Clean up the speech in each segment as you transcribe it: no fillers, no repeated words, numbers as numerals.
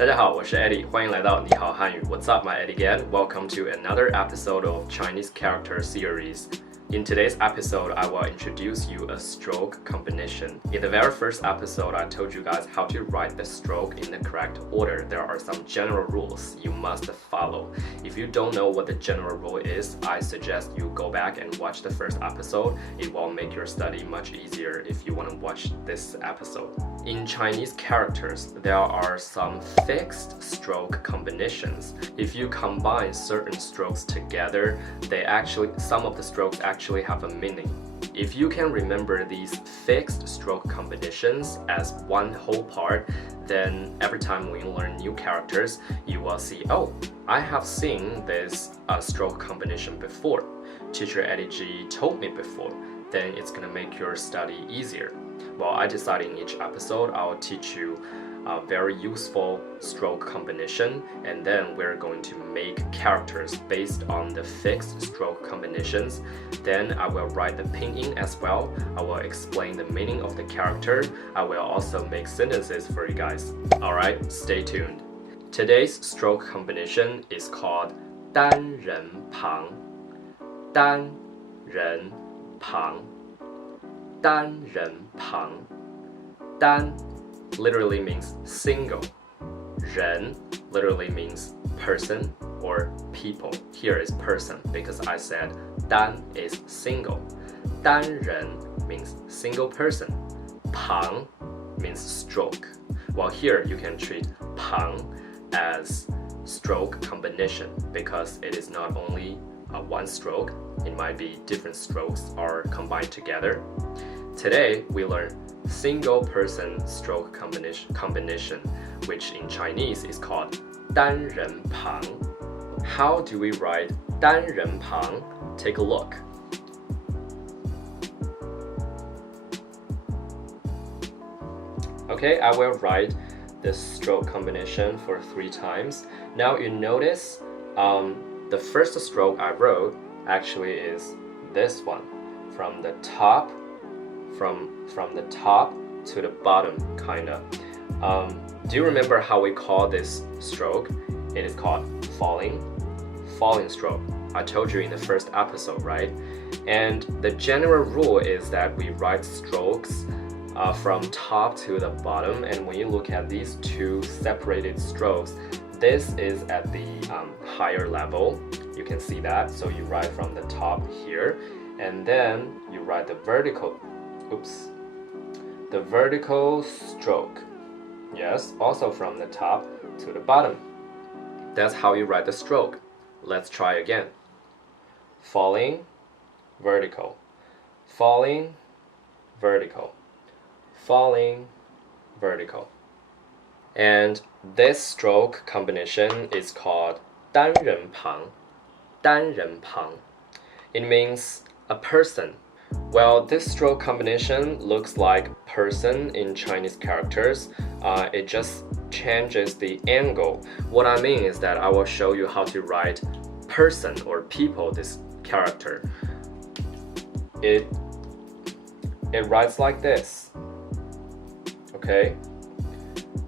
大家好，我是 Eddie， 欢迎来到你好汉语。What's up, my Eddie again? Welcome to another episode of Chinese character series. In today's episode, I will introduce you a stroke combination. In the very first episode, I told you guys how to write the stroke in the correct order. There are some general rules you must follow. If you don't know what the general rule is, I suggest you go back and watch the first episode. It will make your study much easier if you want to watch this episode. In Chinese characters, there are some fixed stroke combinations. If you combine certain strokes together, some of the strokes actually have a meaning. If you can remember these fixed stroke combinations as one whole part, then every time we learn new characters, you will see, oh, I have seen this stroke combination before. Teacher.Eddie told me before. Then it's gonna make your study easier. Well, I decided in each episode I'll teach you a very useful stroke combination, and then we're going to make characters based on the fixed stroke combinations. Then I will write the pinyin as well. I will explain the meaning of the character. I will also make sentences for you guys. Alright, stay tuned. Today's stroke combination is called 单人旁. 单人旁. 单人旁. 单 literally means single. 人 literally means person or people. Here is person because I said 单 is single. 单人 means single person. 旁 means stroke. Well, here you can treat 旁 as stroke combination because it is not only one stroke, it might be different strokes are combined together. Today we learn single person stroke combination, which in Chinese is called 单人旁. How do we write 单人旁? Take a look. Okay, I will write this stroke combination for 3 times. Now you notice the first stroke I wrote actually is this one, from the top to the bottom, kinda. Do you remember how we call this stroke? It is called falling stroke. I told you in the first episode, right? And the general rule is that we write strokes from top to the bottom, and when you look at these 2 separated strokes, this is at the higher level. You can see that. So you write from the top here, and then you write the vertical stroke. Yes, also from the top to the bottom. That's how you write the stroke. Let's try again. Falling, vertical. Falling, vertical. Falling, vertical. And this stroke combination is called 单人旁. 单人旁. It means a person. Well, this stroke combination looks like person in Chinese characters. It just changes the angle. What I mean is that I will show you how to write person or people, this character. It writes like this. Okay?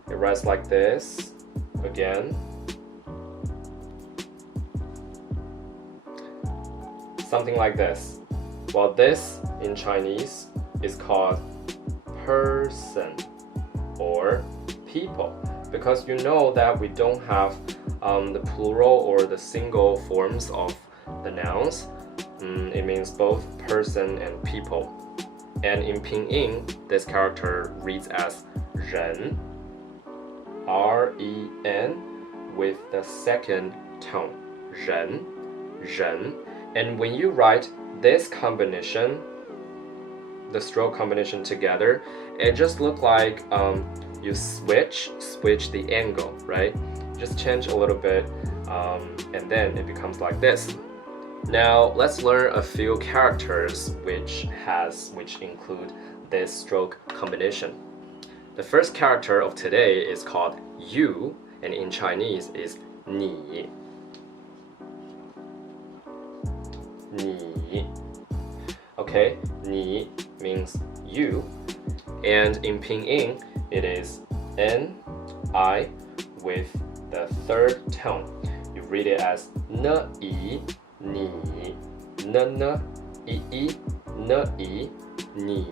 It writes like this. Again. Something like this. Well, this in Chinese is called person or people, because you know that we don't have the plural or the single forms of the nouns. It means both person and people. And in pinyin, this character reads as 人, R-E-N, with the second tone, 人, 人. And when you write this combination, the stroke combination together, it just looks like you switch the angle, right? Just change a little bit, and then it becomes like this. Now let's learn a few characters which include this stroke combination. The first character of today is called you, and in Chinese is 你. 你. Okay, 你 means you, and in pinyin it is N-I with the third tone. You read it as ne I ni, ne ne I ne I ni,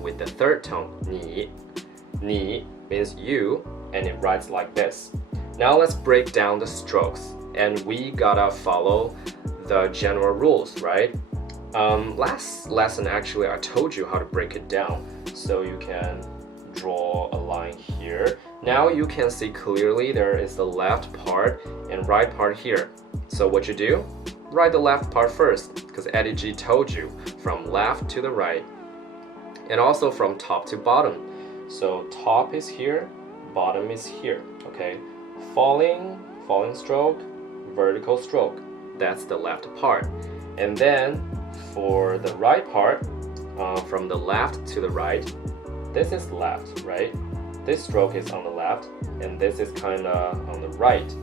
with the third tone ni. Ni means you, and it writes like this. Now let's break down the strokes, and we gotta follow the general rules, right? Last lesson actually I told you how to break it down, so you can draw a line here. Now you can see clearly there is the left part and right part here. So what you do? Write the left part first, because Eddie G told you from left to the right, and also from top to bottom. So top is here, bottom is here, okay? Falling stroke, vertical stroke. That's the left part. And then for the right part, from the left to the right, this is left, right? This stroke is on the left, and this is kind of on the right.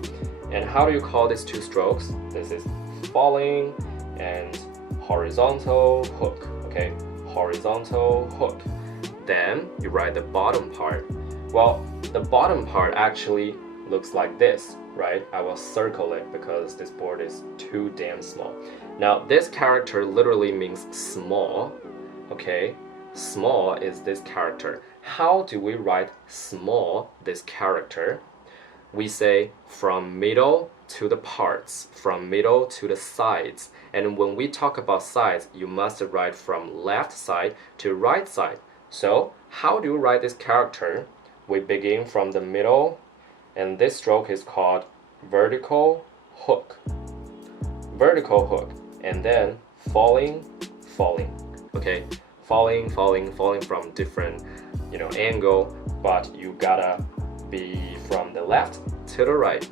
And how do you call these two strokes? This is falling and horizontal hook, okay? Horizontal hook. Then you write the bottom part. Well, the bottom part actually looks like this, right? I will circle it because this board is too damn small. Now, this character literally means small, okay? Small is this character. How do we write small, this character? We say from middle to the parts, from middle to the sides. And when we talk about sides, you must write from left side to right side. So, how do you write this character? We begin from the middle, and this stroke is called vertical hook. Vertical hook, and then falling, okay? Falling from different, angle, but you gotta be from the left to the right.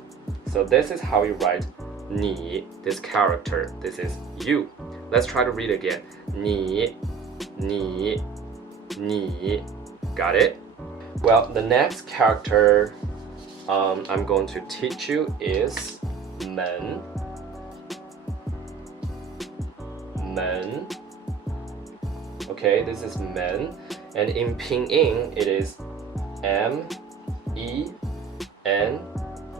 So this is how you write ni, this character. This is you. Let's try to read again. Ni. Got it? Well, the next character I'm going to teach you is men. Okay, this is men, and in Pinyin it is M-E-N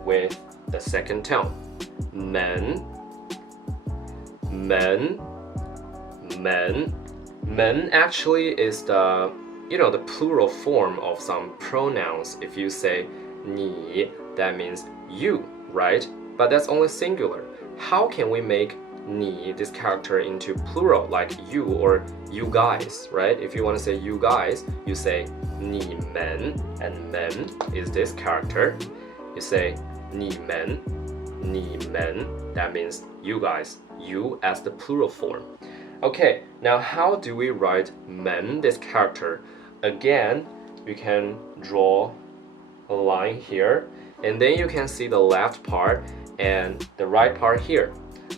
with the second tone. Men. Men actually is the the plural form of some pronouns. If you say ni, that means you, right? But that's only singular. How can we make ni, this character, into plural, like you or you guys, right? If you want to say you guys, you say ni men, and men is this character. You say ni men, that means you guys, you as the plural form. Okay, now how do we write men, this character? Again, you can draw a line here, and then you can see the left part and the right part here.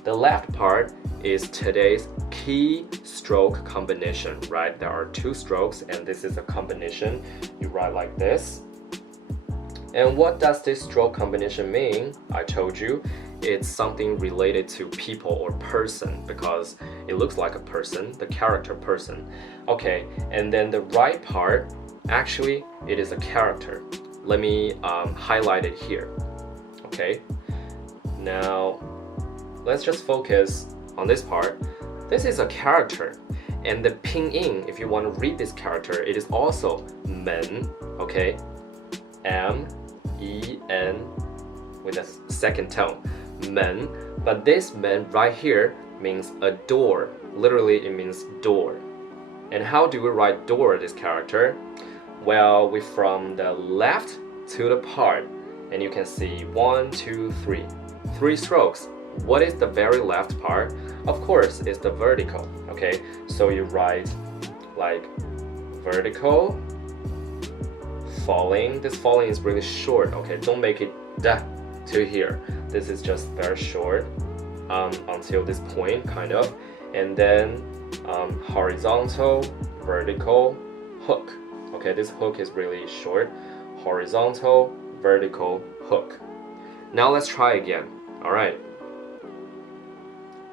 The left part is today's key stroke combination, right? There are two strokes, and this is a combination. You write like this. And what does this stroke combination mean? I told you, it's something related to people or person, because it looks like a person, the character person. Okay, and then the right part, actually, it is a character. Let me highlight it here. Okay, now let's just focus on this part. This is a character, and the pinyin, if you want to read this character, it is also men, okay? M-E-N with a second tone, men. But this men right here means a door. Literally, it means door. And how do we write door, this character? Well, we from the left to the part, and you can see 1, 2, 3. 3 strokes. What is the very left part? Of course, it's the vertical, okay? So you write like vertical, falling. This falling is really short, okay? Don't make it da to here. This is just very short until this point, kind of. And then horizontal, vertical, hook. Okay, this hook is really short. Horizontal, vertical, hook. Now let's try again. All right.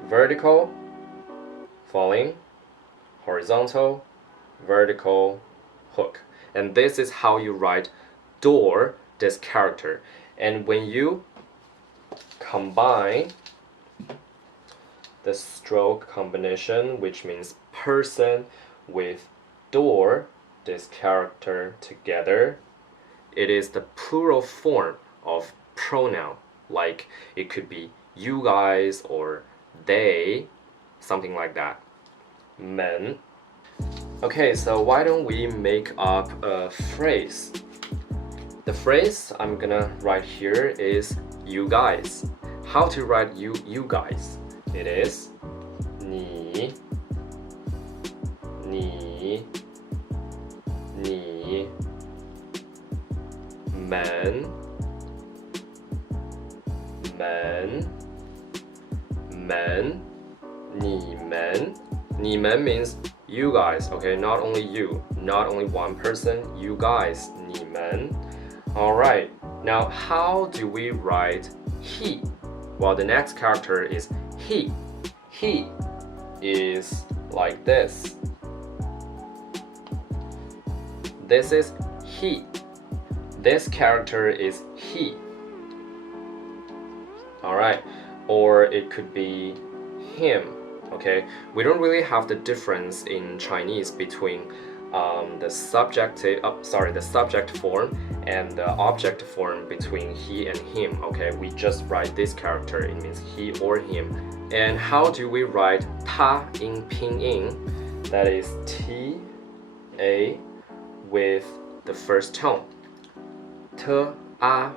Vertical, falling, horizontal, vertical, hook. And this is how you write door, this character. And when you combine the stroke combination, which means person with door, this character together, it is the plural form of pronoun. Like it could be you guys or they, something like that. 们. Okay, so why don't we make up a phrase? The phrase I'm gonna write here is you guys. How to write you guys? It is 你们 你们 means you guys, okay? Not only you, not only one person, you guys, 你们. Alright, now how do we write he? Well, the next character is he. He is like this. This is he. This character is he. Alright, or it could be him. Okay, we don't really have the difference in Chinese between the subject form and the object form between he and him. Okay, we just write this character, it means he or him. And how do we write 他 in pinyin? That is T A with the first tone. 特啊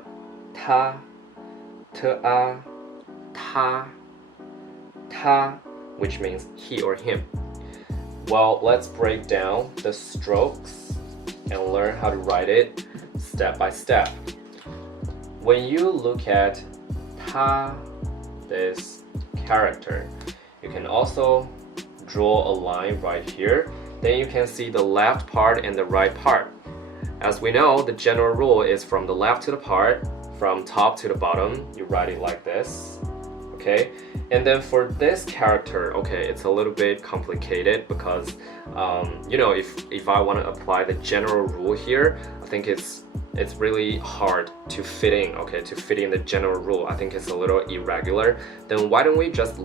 他 which means he or him. Well, let's break down the strokes and learn how to write it step by step. When you look at 他, this character, you can also draw a line right here. Then you can see the left part and the right part. As we know, the general rule is from the left to the part, from top to the bottom, you write it like this. Okay, and then for this character, okay, it's a little bit complicated because you know, if I want to apply the general rule here, I think it's really hard to fit in, okay, to fit in the general rule. I think it's a little irregular. Then why don't we just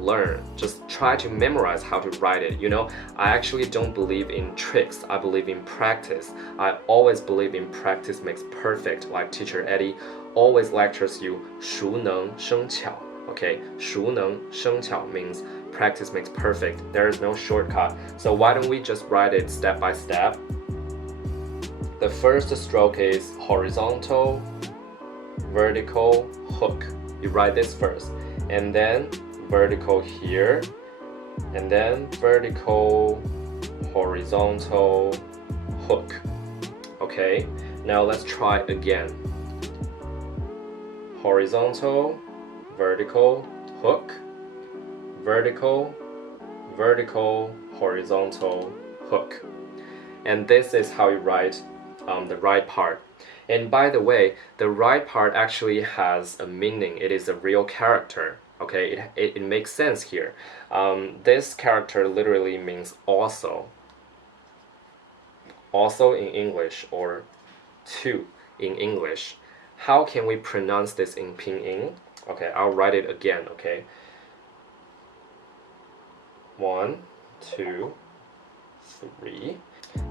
try to memorize how to write it? You know, I actually don't believe in tricks, I believe in practice. I always believe in practice makes perfect, like Teacher Eddie always lectures you 熟能生巧. Okay, 熟能生巧 means practice makes perfect. There is no shortcut. So why don't we just write it step by step? The first stroke is horizontal, vertical, hook. You write this first. And then vertical here. And then vertical, horizontal, hook. Okay, now let's try again. Horizontal, vertical, hook, vertical, vertical, horizontal, hook. And this is how you write the right part. And by the way, the right part actually has a meaning. It is a real character. Okay, it makes sense here. This character literally means also. Also in English, or to in English. How can we pronounce this in pinyin? Okay, I'll write it again, okay? 1, 2, 3.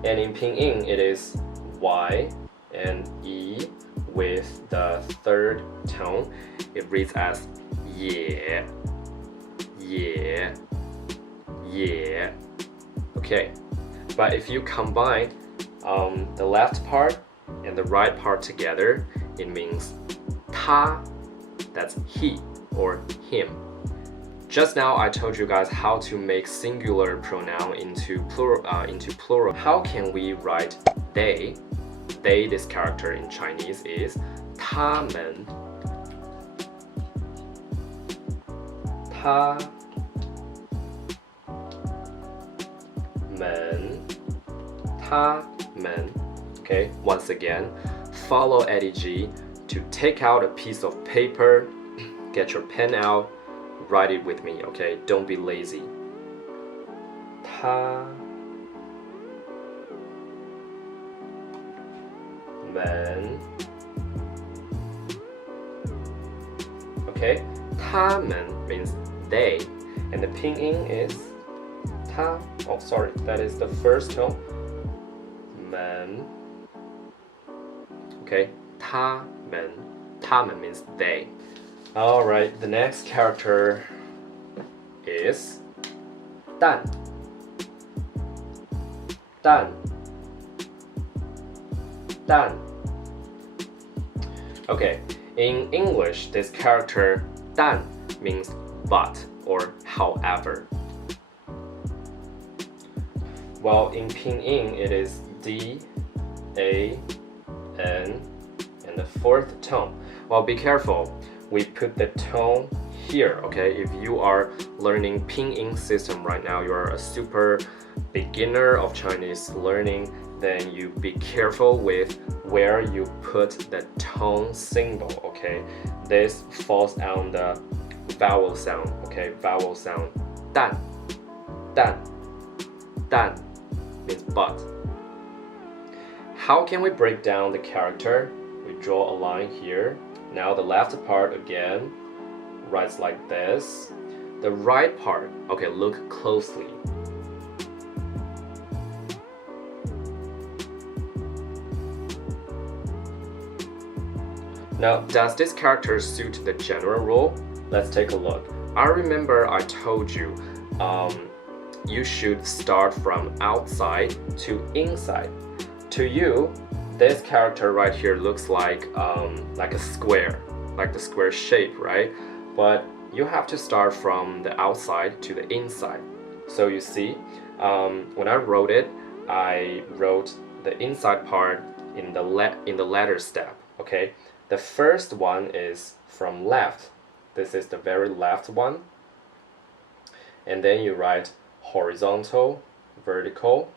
And in pinyin, it is Y and E with the third tone. It reads as 也 也 也. Okay, but if you combine the left part and the right part together, it means 他, that's he or him. Just now I told you guys how to make singular pronoun into plural. How can we write they? They, this character in Chinese is 他们. 他们 他们. Okay, once again, follow EddieG to take out a piece of paper, get your pen out, write it with me, okay? Don't be lazy. 他们 Okay, 他们 means they, and the pinyin is 他. Oh, sorry, that is the first tone. 们. Okay, 他们. 他们 means they. All right, the next character is 蛋. 蛋. 蛋. Okay, in English, this character 蛋 means but or however. While in pinyin it is D, A, N, and the fourth tone. Well, be careful. We put the tone here, okay? If you are learning pinyin system right now, you are a super beginner of Chinese learning, then you be careful with where you put the tone symbol, okay? This falls on the vowel sound, okay? Vowel sound. 蛋, 蛋, 蛋 means but. How can we break down the character? We draw a line here. Now the left part again writes like this. The right part, okay, look closely. Now, does this character suit the general rule? Let's take a look. I remember I told you you should start from outside to inside. To you, this character right here looks like a square, like the square shape, right? But you have to start from the outside to the inside. So you see, when I wrote it, I wrote the inside part in the letter step, okay? The first one is from left. This is the very left one. And then you write horizontal, vertical.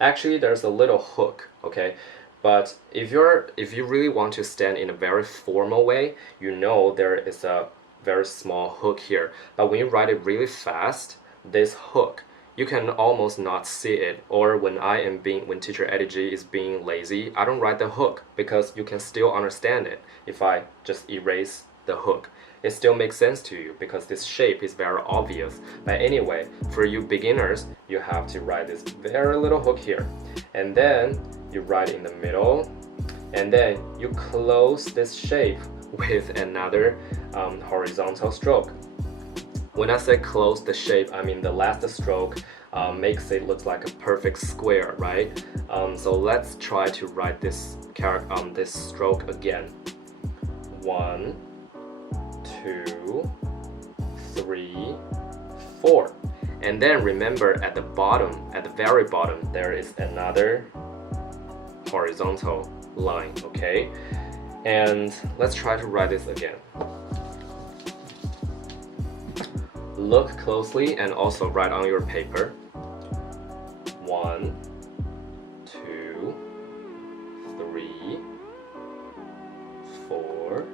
Actually, there's a little hook, okay? But if you really want to stand in a very formal way, you know there is a very small hook here. But when you write it really fast, this hook, you can almost not see it. Or when Teacher.Eddie is being lazy, I don't write the hook because you can still understand it if I just erase the hook. It still makes sense to you because this shape is very obvious. But anyway, for you beginners, you have to write this very little hook here. And then you write in the middle. And then you close this shape with another horizontal stroke. When I say close the shape, I mean the last stroke makes it look like a perfect square, right? So let's try to write this stroke again. 1, 2, 3, 4. And then remember at the very bottom, there is another horizontal line, okay? And let's try to write this again. Look closely and also write on your paper. 1, 2, 3, 4,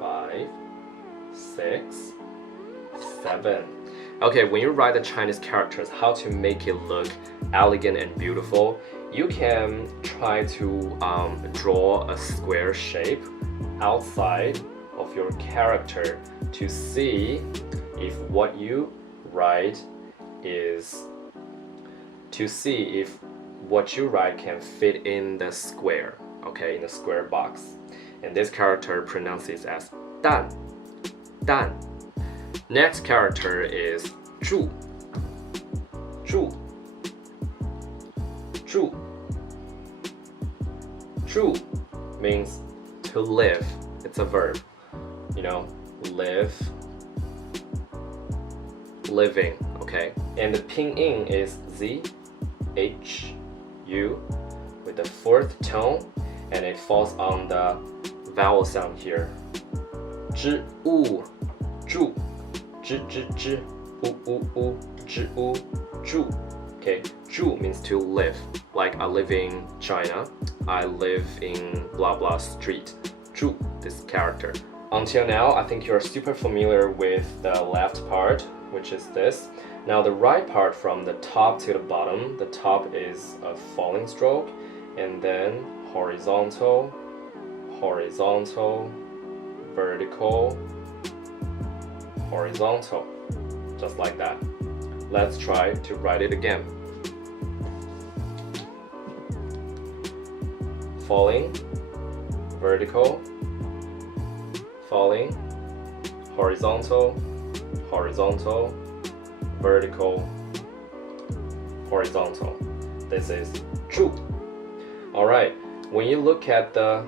5, 6, 7. Okay, when you write the Chinese characters, how to make it look elegant and beautiful, you can try to draw a square shape outside of your character to see if what you write can fit in the square, okay, in the square box. And this character pronounces as 蛋, 蛋. Next character is 住, 住, 住. 住 means to live. It's a verb. You know, live, living, okay? And the pinyin is Z, H, U with the fourth tone, and it falls on the vowel sound here. 知物住 zhi zhi zhi u zhi u zhu. Okay, zhu means to live. Like I live in China, I live in blah blah street. Zhu, this character. Until now, I think you're super familiar with the left part, which is this. Now the right part from the top to the bottom, the top is a falling stroke, and then horizontal, horizontal, vertical, horizontal, just like that. Let's try to write it again. Falling, vertical, falling, horizontal, horizontal, vertical, horizontal. This is 住. Alright, when you look at the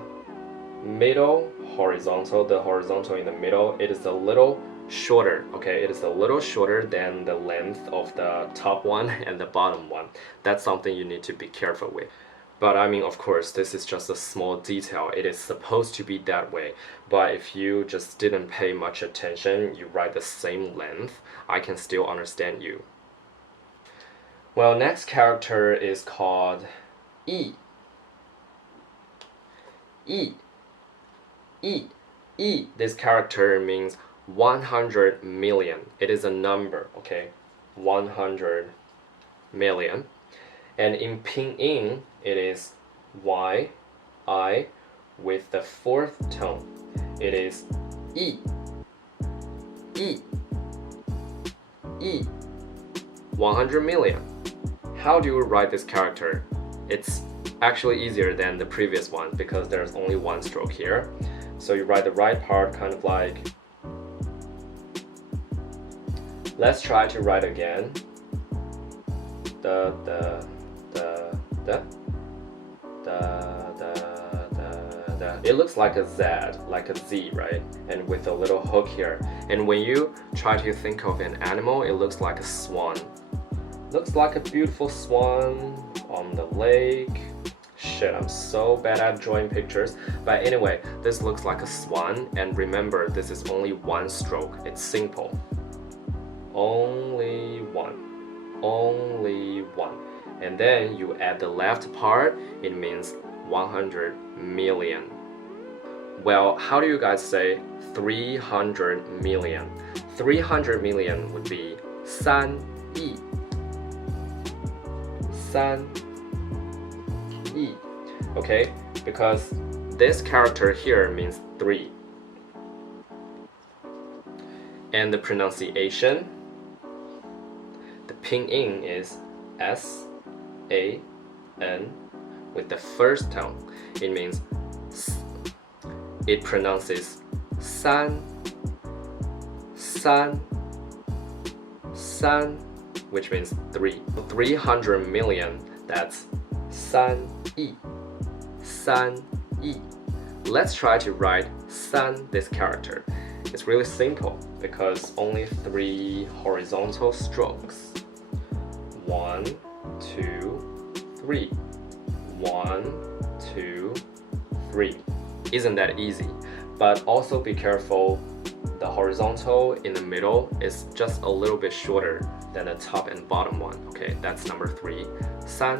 middle horizontal, the horizontal in the middle, it is a little shorter, okay? It is a little shorter than the length of the top one and the bottom one. That's something you need to be careful with. But I mean, of course, this is just a small detail. It is supposed to be that way. But if you just didn't pay much attention, you write the same length, I can still understand you. Well, next character is called E. E. E. E. This character means 100 million. It is a number, okay? 100 million. And in Pinyin, it is Y, I, with the fourth tone. It is E. E. E. 100 million. How do you write this character? It's actually easier than the previous one because there's only one stroke here. So you write the right part kind of like. Let's try to write again. It looks like a Z, like a Z, right? And with a little hook here. And when you try to think of an animal, it looks like a swan. Looks like a beautiful swan on the lake. Shit, I'm so bad at drawing pictures. But anyway, this looks like a swan. And remember, this is only one stroke. It's simple. Only one. Only one. And then you add the left part, it means 100 million. Well, how do you guys say 300 million? 300 million would be 3亿. 3亿. Okay? Because this character here means 3. And the pronunciation, the pinyin is S-A-N with the first tone. It means it pronounces san, san, san, which means 3. 300 million, that's 3亿, 3亿. Let's try to write san, this character. It's really simple because only 3 horizontal strokes. 1, 2, 3. 1, 2, 3. Isn't that easy? But also be careful, the horizontal in the middle is just a little bit shorter than the top and bottom one. Okay, that's number 3. 3.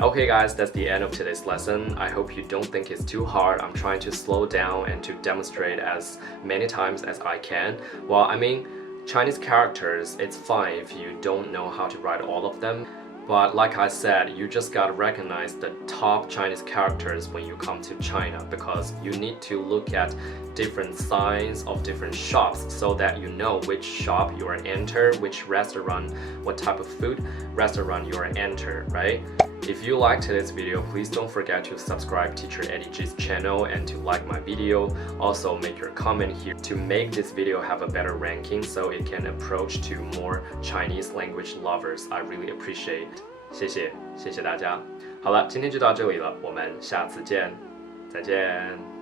Okay guys, that's the end of today's lesson. I hope you don't think it's too hard. I'm trying to slow down and to demonstrate as many times as I can. Well, I mean, Chinese characters, it's fine if you don't know how to write all of them. But like I said, you just gotta recognize the top Chinese characters when you come to China, because you need to look at different signs of different shops so that you know which shop you are enter, which restaurant, what type of food restaurant you are enter, right? If you liked today's video, please don't forget to subscribe Teacher.Eddie's channel and to like my video. Also make your comment here to make this video have a better ranking so it can approach to more Chinese language lovers. I really appreciate it. 谢谢大家。好了，今天就到这里了，我们下次见，再见。